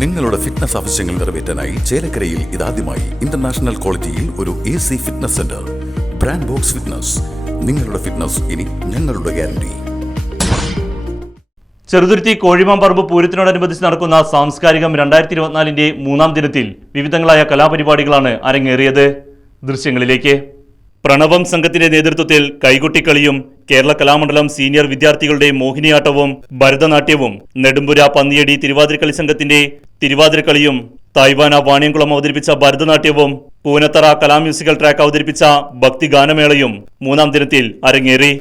നിങ്ങളുടെ ഫിറ്റ്നസ് ആവശ്യങ്ങൾ നിറവേറ്റാനായി ചേലക്കരയിൽ ഇതാദ്യമായി ഇന്റർനാഷണൽ ക്വാളിറ്റിയിൽ ഒരു AC fitness centre. Brand box fitness. നിങ്ങളുടെ ഫിറ്റ്നസ് ഇനി ഞങ്ങളുടെ ഗ്യാരണ്ടി. ചെറുതുരുത്തി കോഴിമാമ്പറമ്പ് പൂരത്തിനോടനുബന്ധിച്ച് നടക്കുന്ന സാംസ്കാരികം 2024 മൂന്നാം ദിനത്തിൽ വിവിധങ്ങളായ കലാപരിപാടികളാണ് അരങ്ങേറിയത്. ദൃശ്യങ്ങളിലേക്ക്. പ്രണവം സംഘത്തിന്റെ നേതൃത്വത്തിൽ കൈകൊട്ടിക്കളിയും കേരള കലാമണ്ഡലം സീനിയർ വിദ്യാർത്ഥികളുടെ മോഹിനിയാട്ടവും ഭരതനാട്യവും നെടുമ്പുര പന്നിയടി തിരുവാതിരക്കളി സംഘത്തിന്റെ തിരുവാതിരക്കളിയും തായ്വാന വാണിയംകുളം അവതരിപ്പിച്ച ഭരതനാട്യവും പൂനത്തറ കലാമ്യൂസിക്കൽ ട്രാക്ക് അവതരിപ്പിച്ച ഭക്തിഗാനമേളയും മൂന്നാം ദിനത്തിൽ അരങ്ങേറി.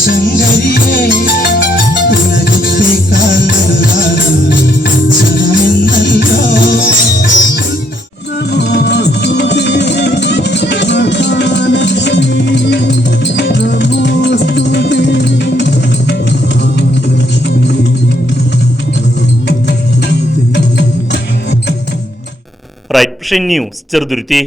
ശങ്കരിയേ റൈറ്റ് വിഷൻ ന്യൂസ് ചെറുതുരുത്തി.